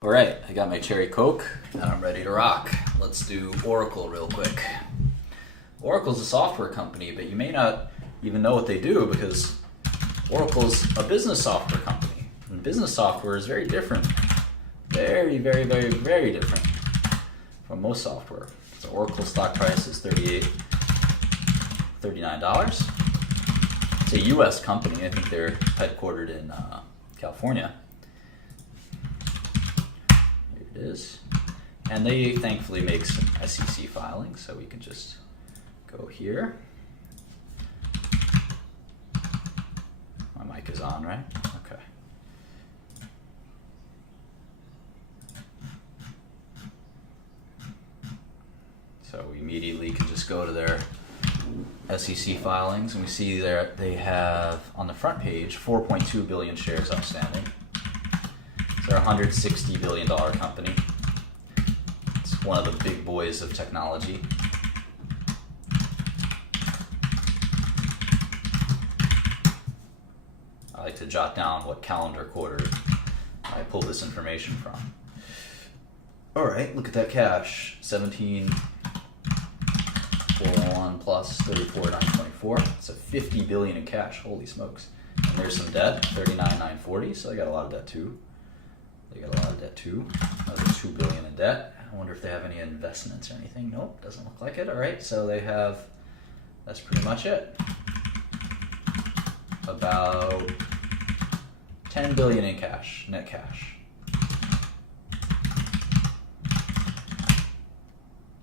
All right, I got my cherry Coke and I'm ready to rock. Let's do Oracle real quick. Oracle's a software company, but you may not even know what they do because Oracle's a business software company. And business software is very different. Very, very, very, very different from most software. So Oracle stock price is $39. It's a US company. I think they're headquartered in California. Is. And they thankfully make some SEC filings, so we can just go here. My mic is on, right? Okay. So we immediately can just go to their SEC filings, and we see there they have on the front page 4.2 billion shares outstanding. They're a $160 billion company. It's one of the big boys of technology. I like to jot down what calendar quarter I pulled this information from. All right, look at that cash. 17,401 plus 34,924. It's a $50 billion in cash. Holy smokes. And there's some debt, 39,940. So they got a lot of debt too. Another $2 billion in debt. I wonder if they have any investments or anything. Nope, doesn't look like it. All right, so they have, that's pretty much it. About 10 billion in cash, net cash.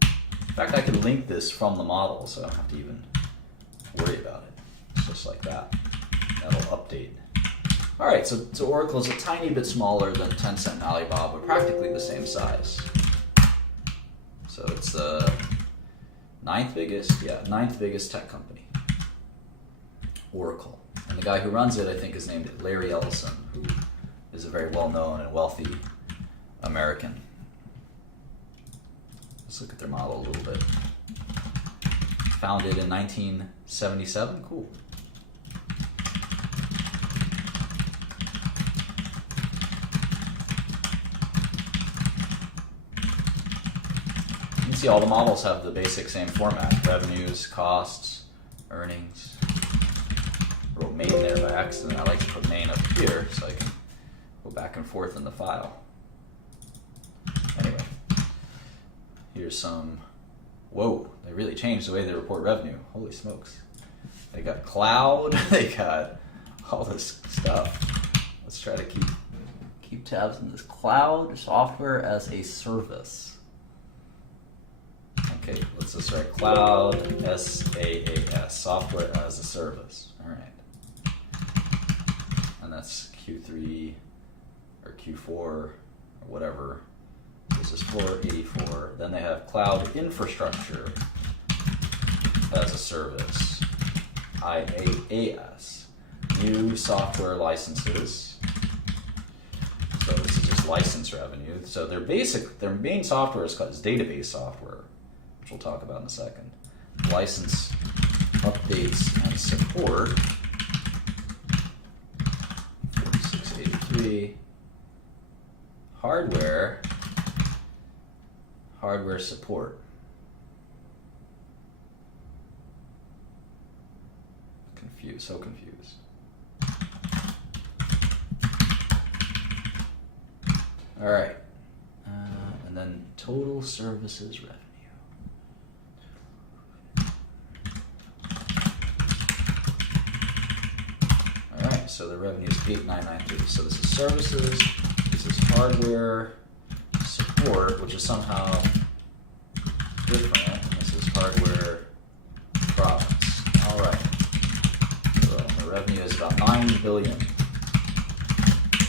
In fact, I could link this from the model, so I don't have to even worry about it. It's just like that. That'll update. All right, so Oracle is a tiny bit smaller than Tencent and Alibaba, but practically the same size. So it's the ninth biggest tech company, Oracle. And the guy who runs it, I think, is named Larry Ellison, who is a very well-known and wealthy American. Let's look at their model a little bit. Founded in 1977, cool. See, all the models have the basic same format: revenues, costs, earnings. I wrote main there by accident. I like to put main up here so I can go back and forth in the file. Anyway, here's some. Whoa, they really changed the way they report revenue. Holy smokes. They got cloud, they got all this stuff. Let's try to keep tabs on this. Cloud software as a service. Okay, let's just write cloud SaaS, software as a service. All right. And that's Q3 or Q4 or whatever. This is 484. Then they have cloud infrastructure as a service, IaaS. New software licenses. So this is just license revenue. So their main software is database software, which we'll talk about in a second. License updates and support, 4683. Hardware support. So confused. All right, and then total services revenue. So the revenue is 8,993. So this is services, this is hardware support, which is somehow different, and this is hardware products. All right. So the revenue is about 9 billion.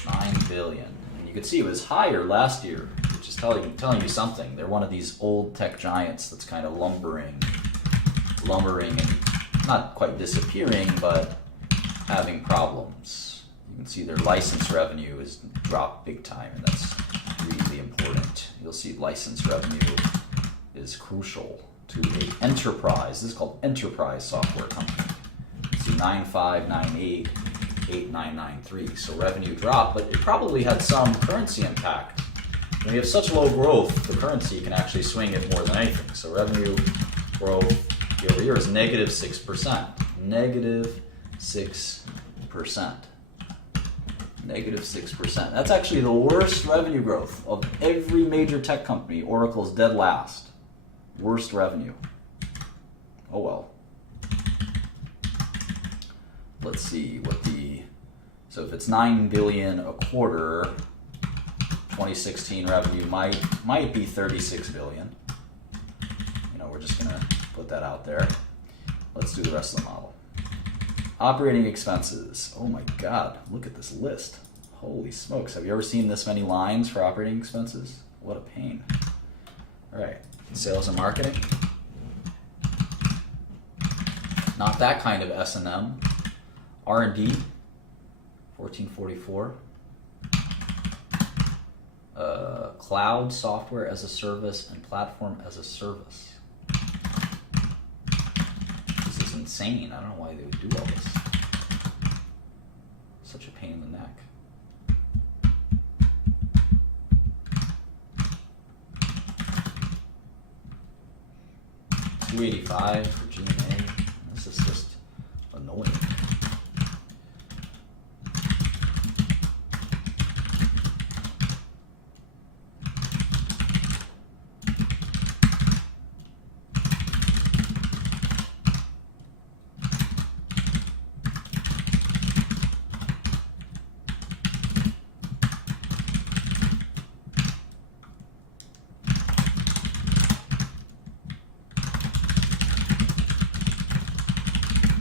9 billion. And you can see it was higher last year, which is telling you something. They're one of these old tech giants that's kind of lumbering and not quite disappearing, but having problems. You can see their license revenue has dropped big time, and that's really important. You'll see license revenue is crucial to an enterprise. This is called enterprise software company. You see 9598 8993. So revenue dropped, but it probably had some currency impact When you have such low growth, the currency can actually swing it more than anything. So revenue growth year over year is negative 6%. Negative 6%. Negative 6%. That's actually the worst revenue growth of every major tech company. Oracle's dead last. Worst revenue. Oh well. Let's see what the, so if it's 9 billion a quarter, 2016 revenue might be 36 billion. You know, we're just gonna put that out there. Let's do the rest of the model. Operating expenses. Oh my God, look at this list. Holy smokes, have you ever seen this many lines for operating expenses? What a pain. All right, sales and marketing. Not that kind of S&M. R&D, 1444. Cloud, software as a service, and platform as a service. This is insane. I don't know why they would do all this. Such a pain in the neck. $285 for G&A. This is just annoying.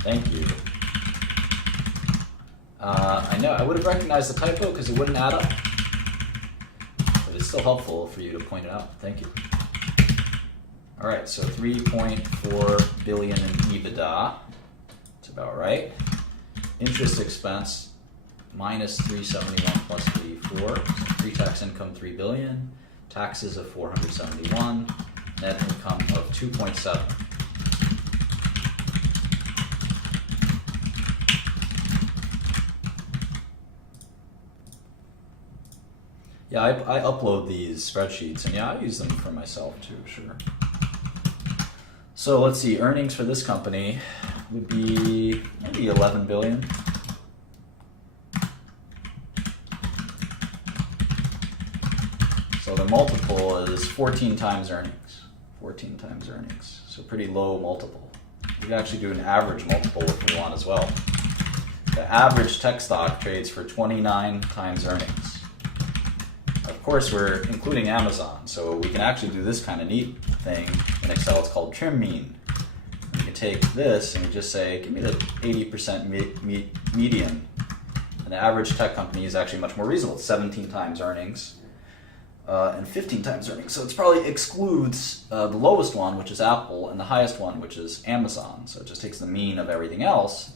Thank you. I know, I would have recognized the typo because it wouldn't add up. But it's still helpful for you to point it out. Thank you. All right, so 3.4 billion in EBITDA. That's about right. Interest expense, minus 371 plus 84. So pre-tax income 3 billion. Taxes of 471. Net income of 2.7. Yeah, I upload these spreadsheets, and yeah, I use them for myself too, sure. So let's see, earnings for this company would be maybe 11 billion. So the multiple is 14 times earnings. 14 times earnings, so pretty low multiple. We can actually do an average multiple if we want as well. The average tech stock trades for 29 times earnings. Of course, we're including Amazon, so we can actually do this kind of neat thing in Excel. It's called trim mean. You can take this and you just say, give me the 80% median. And the average tech company is actually much more reasonable. It's 17 times earnings and 15 times earnings. So it probably excludes the lowest one, which is Apple, and the highest one, which is Amazon. So it just takes the mean of everything else.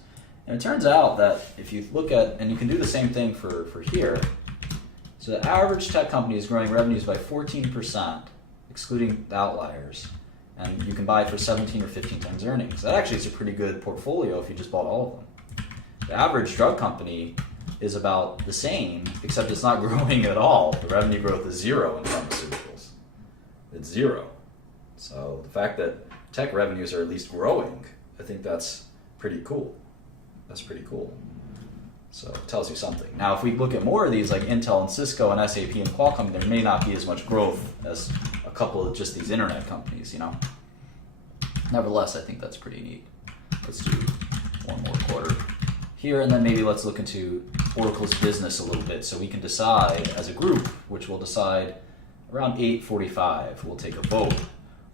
And it turns out that if you look at, and you can do the same thing for here, so the average tech company is growing revenues by 14%, excluding the outliers, and you can buy it for 17 or 15 times earnings. That actually is a pretty good portfolio if you just bought all of them. The average drug company is about the same, except it's not growing at all. The revenue growth is 0 in pharmaceuticals. It's 0. So the fact that tech revenues are at least growing, I think that's pretty cool. That's pretty cool. So it tells you something. Now, if we look at more of these, like Intel and Cisco and SAP and Qualcomm, there may not be as much growth as a couple of just these internet companies, you know. Nevertheless, I think that's pretty neat. Let's do one more quarter here, and then maybe let's look into Oracle's business a little bit so we can decide as a group, which we'll decide around 8:45. We'll take a vote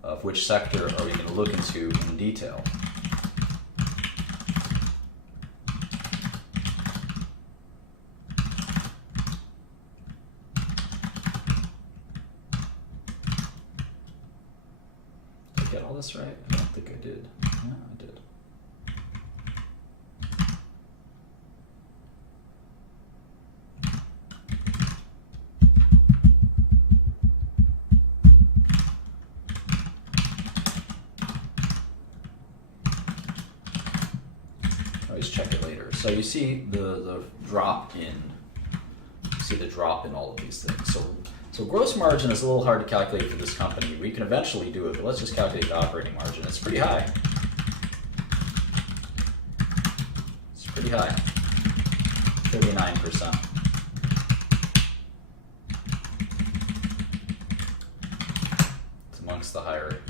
of which sector are we going to look into in detail. Get all this right? I don't think I did. Yeah, I did. Always check it later. So you see the drop in. You see the drop in all of these things. So So gross margin is a little hard to calculate for this company. We can eventually do it, but let's just calculate the operating margin. It's pretty high. It's pretty high. 39%. It's amongst the higher